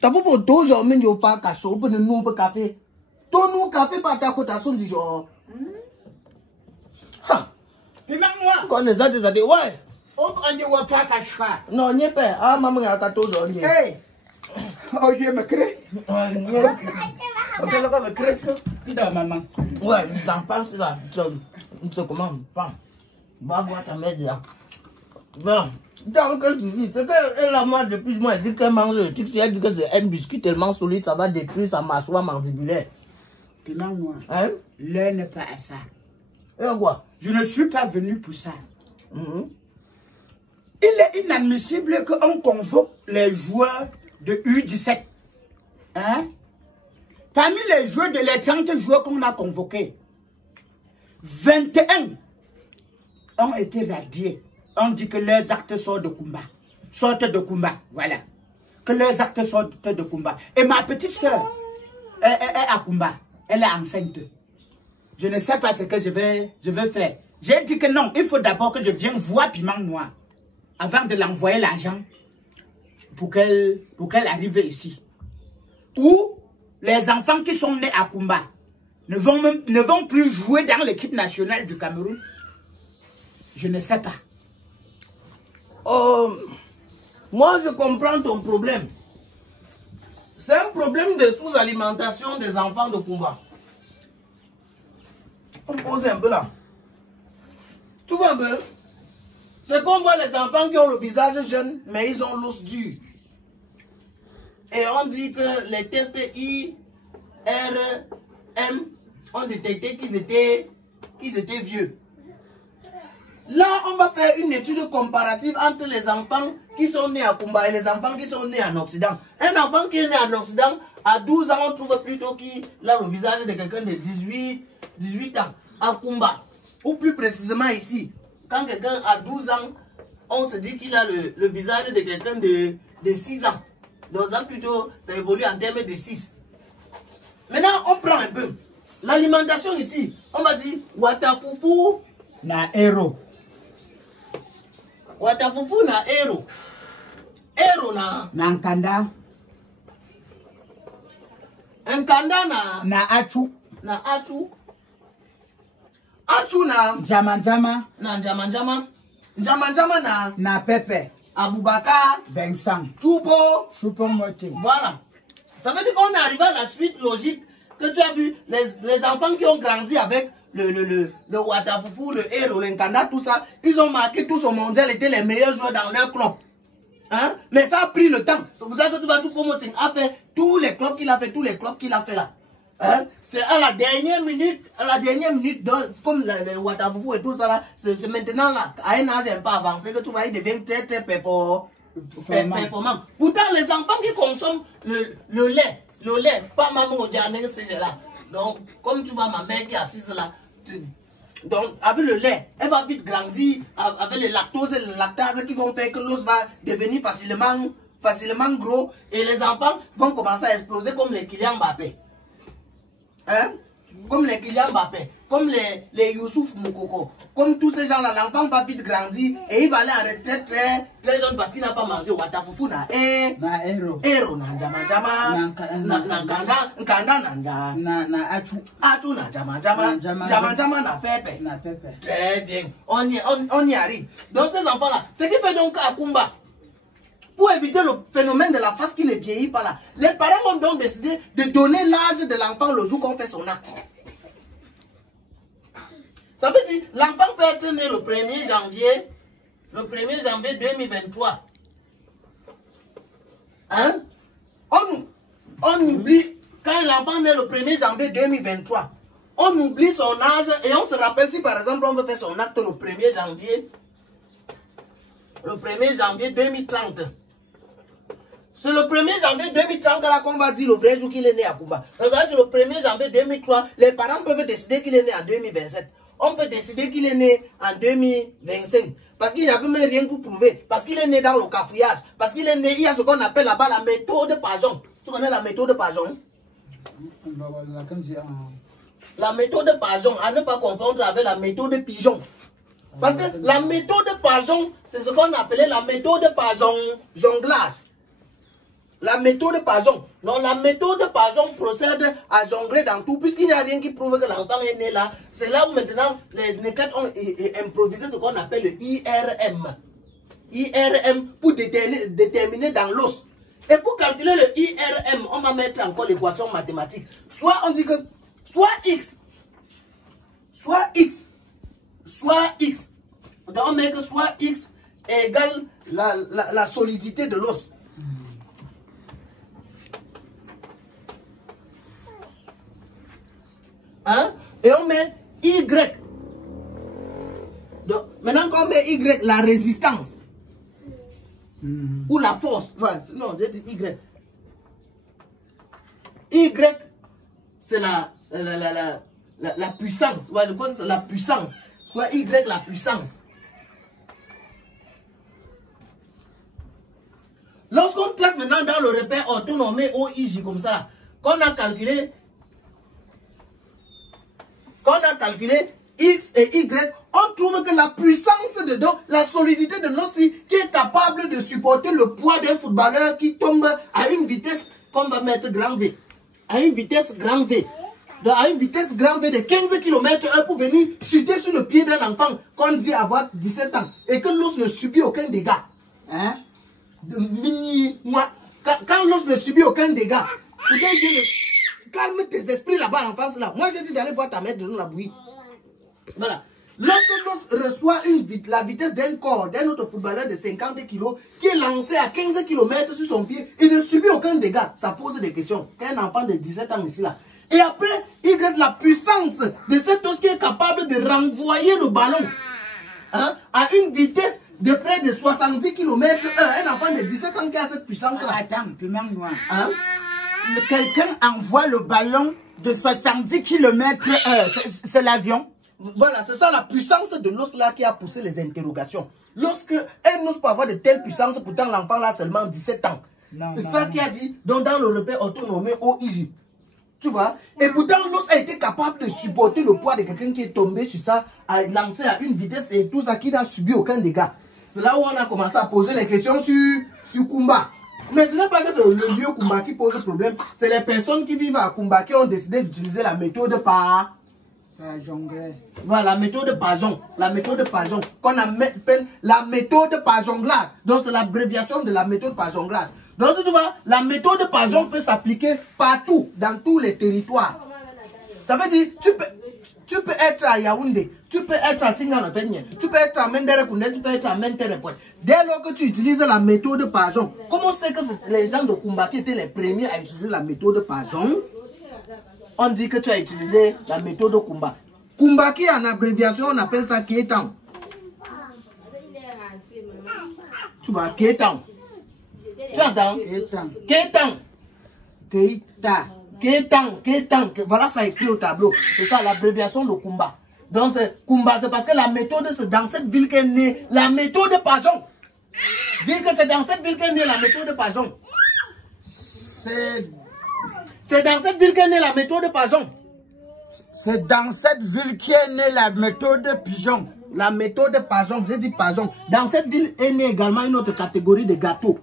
T'as vu pour deux jours, mais il pas cachot pour nous pour café. Ton nous café pas ta cotation du jour. Ha. Puis même moi. Quand les a des ouais. On dit on pas cacher. Non, n'y est pas. Ah, maman a ta tous jours. Hey. Oh, je me crée. Ok, là, me crée tout. Dis à maman. Ouais, les enfants, c'est là. Tu comment pas. Va voir ta mère là. Bon. Donc, elle a mangé depuis moi, elle dit qu'elle mange. Tu sais, elle dit que c'est un biscuit tellement solide, ça va détruire sa mâchoire mandibulaire. Puis même moi. Hein? L'heure n'est pas à ça. Et quoi? Je ne suis pas venu pour ça. Il est inadmissible qu'on convoque les joueurs de U17. Hein? Parmi les joueurs de les 30 joueurs qu'on a convoqués, 21 ont été radiés. On dit que leurs actes sortent de combat. Sortent de combat, voilà. Que leurs actes sortent de combat. Et ma petite soeur est à combat. Elle est enceinte. Je ne sais pas ce que je vais faire. J'ai dit que non, il faut d'abord que je vienne voir Piment Noir avant de l'envoyer l'argent pour qu'elle arrive ici. Ou les enfants qui sont nés à Kumba ne vont plus jouer dans l'équipe nationale du Cameroun. Je ne sais pas. Moi, je comprends ton problème. C'est un problème de sous-alimentation des enfants de Kumba. On pose un peu là. Tu vois un peu? C'est qu'on voit les enfants qui ont le visage jeune, mais ils ont l'os dur. Et on dit que les tests IRM ont détecté qu'ils étaient vieux. Là, on va faire une étude comparative entre les enfants qui sont nés à Kumba et les enfants qui sont nés en Occident. Un enfant qui est né en Occident, à 12 ans, on trouve plutôt qu'il a le visage de quelqu'un de 18 ans. À Kumba, ou plus précisément ici, quand quelqu'un a 12 ans, on se dit qu'il a le visage de quelqu'un de 6 ans. Donc ça plutôt, ça évolue en termes de 6. Maintenant, on prend un peu. L'alimentation ici, on va dire, Watafufu na héros. Watafufu na héros. Héros na Nkanda. Nkanda na achu. Na achu. Achu na Jamanjama. Na Jamanjama. Jamanjama na Pepe. Aboubakar. Vincent. Choupo. Choupo-Moting. Voilà. Ça veut dire qu'on est arrivé à la suite logique que tu as vu les enfants qui ont grandi avec le Watafufu, le héros, le Nkanda, tout ça, ils ont marqué tous au mondial, étaient les meilleurs joueurs dans leur club. Hein? Mais ça a pris le temps. C'est pour ça que tu vois, Choupo-Moting a fait tous les clubs qu'il a fait, là. Hein? C'est à la dernière minute, comme le Watafufu et tout ça là, c'est maintenant là, à un âge un peu avancé, que tu vois, il devient très très performant. Pourtant, les enfants qui consomment le lait, pas maman au dernier, c'est là. Donc, comme tu vois ma mère qui est assise là, donc avec le lait, elle va vite grandir avec les lactoses et les lactases qui vont faire que l'os va devenir facilement gros et les enfants vont commencer à exploser comme les Kylian Mbappé. Hein? Comme les Kylian Mbappé, comme les Youssouf Moukoko, comme tous ces gens-là, l'enfant va vite grandir et il va aller en retraite très jeune parce qu'il n'a pas mangé Watafufu na héros na Jamanjama na Nkanda na achu na Jamanjama na Pepe. Très bien, on y arrive. Donc ces enfants-là, ce qui fait donc à Kumba, pour éviter le phénomène de la face qui ne vieillit pas là, les parents ont donc décidé de donner l'âge de l'enfant le jour qu'on fait son acte. Ça veut dire, l'enfant peut être né le 1er janvier 2023. Hein? On oublie, quand l'enfant naît le 1er janvier 2023, on oublie son âge et on se rappelle si par exemple on veut faire son acte le 1er janvier 2030. C'est le 1er janvier 2030 là qu'on va dire le vrai jour qu'il est né à Kumba. Donc ça veut dire le 1er janvier 2003, les parents peuvent décider qu'il est né en 2027. On peut décider qu'il est né en 2025. Parce qu'il n'y avait même rien pour prouver. Parce qu'il est né dans le cafouillage. Parce qu'il est né, il y a ce qu'on appelle là-bas la méthode Pajon. Tu connais la méthode Pajon? La méthode Pajon, à ne pas confondre avec la méthode Pigeon. Parce que la méthode Pajon, c'est ce qu'on appelait la méthode Pajon jonglage. la méthode Pajon. Non, la méthode Pajon procède à jongler dans tout, puisqu'il n'y a rien qui prouve que l'enfant est né là. C'est là où maintenant les NECAD ont improvisé ce qu'on appelle le IRM. IRM pour déterminer dans l'os. Et pour calculer le IRM, on va mettre encore l'équation mathématique. Soit on dit que soit X, soit X, soit X. Donc on met que soit X égale la solidité de l'os. Hein? Et on met Y. Donc, maintenant qu'on met Y, la résistance. Ou la force. Ouais, non, j'ai dit Y. Y, c'est la puissance. Ouais, je crois que c'est la puissance. Soit Y, la puissance. Lorsqu'on place maintenant dans le repère orthonormé OIJ comme ça, qu'on a calculé X et Y, on trouve que la puissance de dos, la solidité de l'os qui est capable de supporter le poids d'un footballeur qui tombe à une vitesse qu'on va mettre grand V. À une vitesse grand V. Donc à une vitesse grand V de 15 km/h pour venir chuter sur le pied d'un enfant qu'on dit avoir 17 ans et que l'os ne subit aucun dégât. Hein? Quand l'os ne subit aucun dégât, calme tes esprits là-bas, l'enfance là. Moi, j'ai dit d'aller voir ta mère de nous la bouillie. Voilà. Lorsque l'os reçoit la vitesse d'un corps, d'un autre footballeur de 50 kg, qui est lancé à 15 km sur son pied, il ne subit aucun dégât. Ça pose des questions. Qu'un enfant de 17 ans ici là. Et après, il a la puissance de cet os qui est capable de renvoyer le ballon à une vitesse de près de 70 km/h. Un enfant de 17 ans qui a cette puissance-là. Attends, quelqu'un envoie le ballon de 70 km/h. C'est l'avion. Voilà, c'est ça la puissance de l'os là qui a poussé les interrogations. Lorsque un os peut avoir de telles puissances, pourtant l'enfant là a seulement 17 ans. C'est ça qui a dit donc dans le repère orthonormé OIJ. Tu vois? Et pourtant l'os a été capable de supporter le poids de quelqu'un qui est tombé sur ça, a lancé à une vitesse et tout ça qui n'a subi aucun dégât. C'est là où on a commencé à poser les questions sur Kumba. Mais ce n'est pas que c'est le lieu Kumba qui pose problème, c'est les personnes qui vivent à Kumba qui ont décidé d'utiliser la méthode par jongler. Voilà, la méthode Pajon. La méthode Pajon, qu'on appelle la méthode par jonglage. Donc c'est l'abréviation de la méthode par jonglage. Donc tu vois, la méthode Pajon peut s'appliquer partout, dans tous les territoires. Ça veut dire, tu peux être à Yaoundé, tu peux être à Singanapenye, tu peux être à Menderepoundé, tu peux être à Menterepoy. Dès lors que tu utilises la méthode Pajon, comment c'est que les gens de Kumba qui étaient les premiers à utiliser la méthode Pajon? On dit que tu as utilisé la méthode Kumba. Kumba qui en abréviation, on appelle ça Kétan. Tu vois, Kétan. Tu entends? Kétan. Kétan. Voilà, ça écrit au tableau. C'est ça l'abréviation de Kumba. Donc, Kumba, c'est parce que la méthode, c'est dans cette ville qu'est née la méthode Pajon. Dis que c'est dans cette ville qu'est née la méthode Pajon. C'est dans cette ville qu'est née la méthode Pajon. C'est dans cette ville qui est née la méthode Pigeon. La méthode Pajon, j'ai dit Pajon. Dans cette ville est née également une autre catégorie de gâteaux.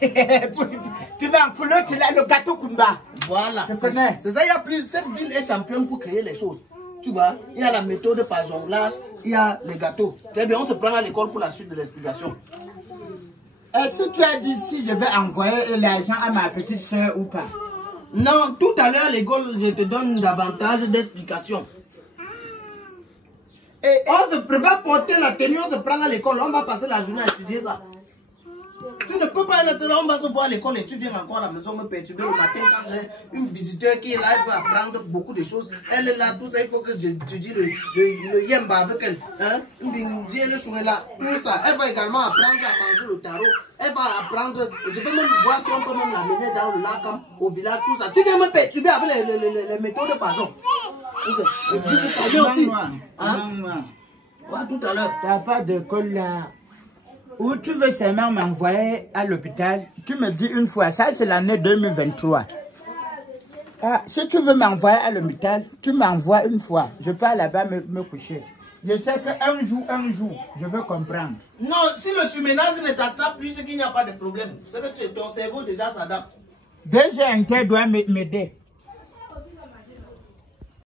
Tu mets en couleur, tu as le gâteau Kumba. Voilà. C'est ça, il y a plus. Cette ville est championne pour créer les choses. Tu vois, il y a la méthode Pajon, là, il y a les gâteaux. Très bien, on se prend à l'école pour la suite de l'explication. Est-ce que tu as dit si je vais envoyer l'argent à ma petite soeur ou pas? Non, tout à l'heure à l'école, je te donne davantage d'explications. On se préfère porter la tenue, on se prend à l'école, on va passer la journée à étudier ça. Tu ne peux pas être là, on va se voir à l'école et tu viens encore à la maison me perturber le matin quand j'ai une visiteur qui est là, elle va apprendre beaucoup de choses. Elle est là, tout ça, il faut que j'étudie le yemba avec elle. Hein? Le chouet là, tout ça. Elle va également apprendre à manger le tarot. Elle va apprendre, je peux même voir si on peut même l'amener dans le lac, au village, tout ça. Tu viens me perturber avec les méthodes de Pajon. Tout à l'heure. Tu n'as pas de colle là. Ou tu veux seulement m'envoyer à l'hôpital, tu me dis une fois, ça c'est l'année 2023. Ah, si tu veux m'envoyer à l'hôpital, tu m'envoies une fois. Je peux aller là-bas me coucher. Je sais qu'un jour, je veux comprendre. Non, si le surménage ne t'attrape plus, c'est qu'il n'y a pas de problème. C'est que ton cerveau déjà s'adapte. Déjà, un doit m'aider.